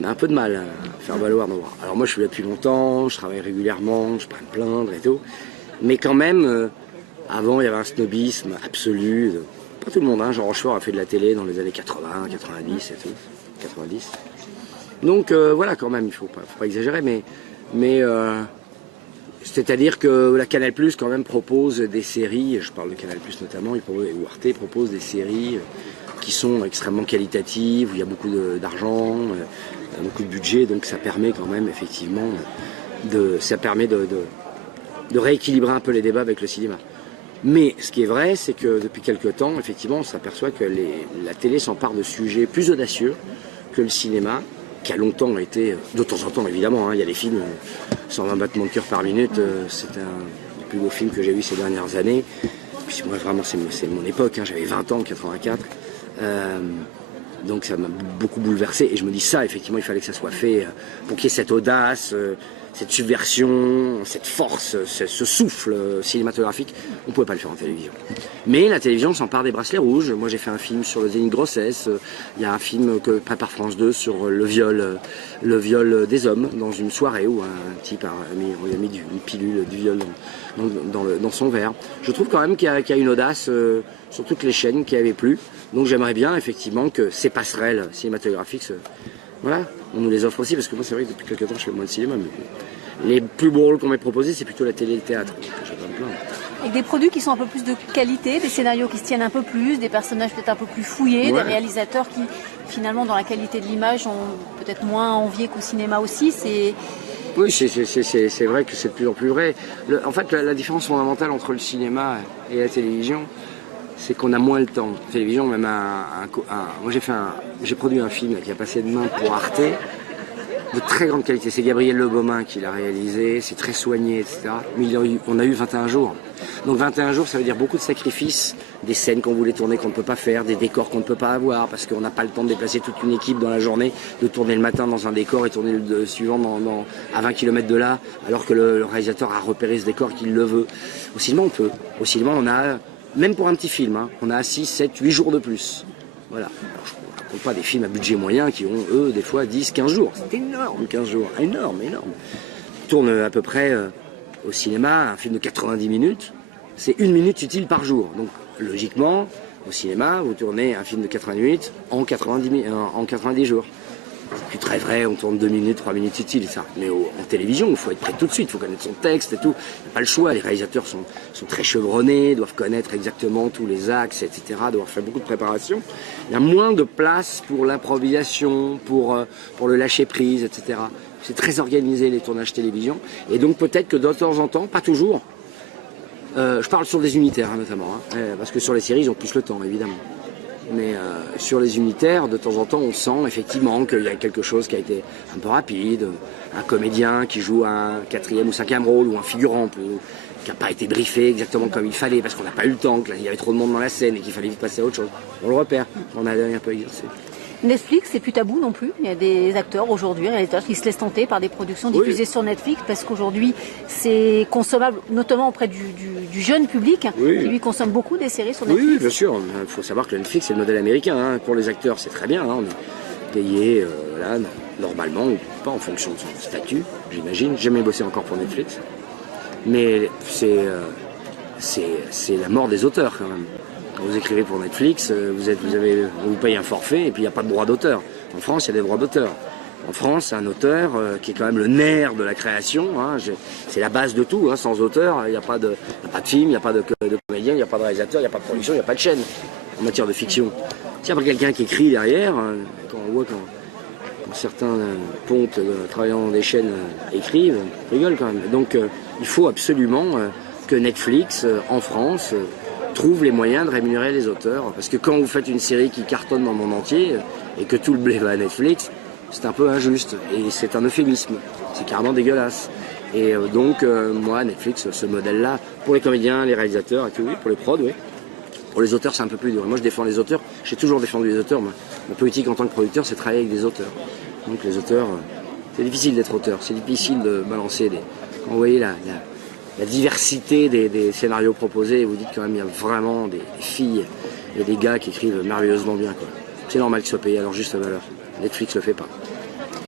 on a un peu de mal à faire valoir nos droits. Alors moi je suis là depuis longtemps, je travaille régulièrement, je peux pas me plaindre et tout. Mais quand même, avant il y avait un snobisme absolu. Pas tout le monde, hein. Jean Rochefort a fait de la télé dans les années 80, 90 et tout. 90. Donc voilà quand même, il faut pas exagérer, mais c'est-à-dire que la Canal+ quand même propose des séries, je parle de Canal+ notamment, ou Arte propose des séries qui sont extrêmement qualitatives, où il y a beaucoup d'argent, beaucoup de budget, donc ça permet quand même effectivement de rééquilibrer un peu les débats avec le cinéma. Mais ce qui est vrai, c'est que depuis quelque temps, effectivement, on s'aperçoit que la télé s'empare de sujets plus audacieux que le cinéma, qui a longtemps été, de temps en temps évidemment, hein, il y a des films, 120 battements de cœur par minute, c'est un des plus beaux films que j'ai vu ces dernières années. Puis moi vraiment c'est mon époque, hein, j'avais 20 ans en 84. Donc ça m'a beaucoup bouleversé et je me dis ça, effectivement, il fallait que ça soit fait pour qu'il y ait cette audace, cette subversion, cette force, ce souffle cinématographique. On ne pouvait pas le faire en télévision. Mais la télévision s'empare des bracelets rouges. Moi j'ai fait un film sur le déni de grossesse, il y a un film que prépare France 2 sur le viol des hommes dans une soirée où un type a mis une pilule du viol dans son verre. Je trouve quand même qu'il y a une audace sur toutes les chaînes qui avait plu. Donc j'aimerais bien effectivement que ces passerelles cinématographiques, voilà, on nous les offre aussi, parce que moi c'est vrai que depuis quelques temps je fais moins de cinéma, mais les plus beaux rôles qu'on m'ait proposés c'est plutôt la télé et le théâtre. Je vais pas me plaindre. Avec des produits qui sont un peu plus de qualité, des scénarios qui se tiennent un peu plus, des personnages peut-être un peu plus fouillés, ouais. Des réalisateurs qui finalement dans la qualité de l'image ont peut-être moins envié qu'au cinéma aussi. Oui, c'est vrai que c'est de plus en plus vrai. En fait, la différence fondamentale entre le cinéma et la télévision, c'est qu'on a moins le temps. La télévision, même moi j'ai produit un film qui a passé de main pour Arte, de très grande qualité. C'est Gabriel Le Beaumain qui l'a réalisé, c'est très soigné, etc. Mais on a eu 21 jours. Donc 21 jours, ça veut dire beaucoup de sacrifices, des scènes qu'on voulait tourner qu'on ne peut pas faire, des décors qu'on ne peut pas avoir, parce qu'on n'a pas le temps de déplacer toute une équipe dans la journée, de tourner le matin dans un décor et tourner le suivant à 20 km de là, alors que le réalisateur a repéré ce décor qu'il le veut. Au cinéma, on peut. Au cinéma, on a, même pour un petit film, hein, on a 6, 7, 8 jours de plus. Voilà. Alors, je ne raconte pas des films à budget moyen qui ont, eux, des fois 10, 15 jours. C'est énorme, 15 jours. Énorme. On tourne à peu près au cinéma un film de 90 minutes. C'est 1 minute utile par jour. Donc, logiquement, au cinéma, vous tournez un film de 90 minutes en 90 jours. C'est plus très vrai, on tourne 2 minutes, 3 minutes utiles, ça. Mais en télévision, il faut être prêt tout de suite, il faut connaître son texte et tout. Il n'y a pas le choix, les réalisateurs sont très chevronnés, doivent connaître exactement tous les axes, etc., doivent faire beaucoup de préparation. Il y a moins de place pour l'improvisation, pour le lâcher-prise, etc. C'est très organisé, les tournages télévision. Et donc peut-être que de temps en temps, pas toujours, je parle sur des unitaires hein, notamment, hein, parce que sur les séries, ils ont plus le temps, évidemment. Mais sur les unitaires, de temps en temps, on sent effectivement qu'il y a quelque chose qui a été un peu rapide, un comédien qui joue un 4e ou 5e rôle, ou un figurant qui n'a pas été briefé exactement comme il fallait, parce qu'on n'a pas eu le temps, qu'il y avait trop de monde dans la scène et qu'il fallait vite passer à autre chose. On le repère, on a un peu exercé. Netflix, c'est plus tabou non plus. Il y a des acteurs aujourd'hui, réalisateurs qui se laissent tenter par des productions diffusées sur Netflix parce qu'aujourd'hui, c'est consommable, notamment auprès du jeune public qui lui consomme beaucoup des séries sur Netflix. Oui, bien sûr. Il faut savoir que Netflix, c'est le modèle américain. Hein. Pour les acteurs, c'est très bien. Hein. On est payé là, normalement, ou pas en fonction de son statut, j'imagine. J'ai jamais bossé encore pour Netflix. Mais c'est la mort des auteurs quand même. Quand vous écrivez pour Netflix, vous payez un forfait et puis il n'y a pas de droit d'auteur. En France, il y a des droits d'auteur. En France, un auteur qui est quand même le nerf de la création. Hein, c'est la base de tout. Hein, sans auteur, il n'y a pas de film, il n'y a pas de comédien, il n'y a pas de réalisateur, il n'y a pas de production, il n'y a pas de chaîne en matière de fiction. S'il n'y a pas quelqu'un qui écrit derrière, quand on voit quand certains pontes travaillant dans des chaînes écrivent, on rigole quand même. Donc il faut absolument que Netflix, en France, trouve les moyens de rémunérer les auteurs. Parce que quand vous faites une série qui cartonne dans le monde entier et que tout le blé va à Netflix, c'est un peu injuste. Et c'est un euphémisme. C'est carrément dégueulasse. Et donc, moi, Netflix, ce modèle-là, pour les comédiens, les réalisateurs, et tout, oui, pour les prods, oui. Pour les auteurs, c'est un peu plus dur. Moi, je défends les auteurs. J'ai toujours défendu les auteurs. Ma politique en tant que producteur, c'est travailler avec des auteurs. Donc, les auteurs, c'est difficile d'être auteur. C'est difficile de balancer des... Quand vous voyez la diversité des scénarios proposés, et vous dites quand même il y a vraiment des filles et des gars qui écrivent merveilleusement bien. C'est normal qu'ils soient payés à leur juste valeur. Netflix le fait pas.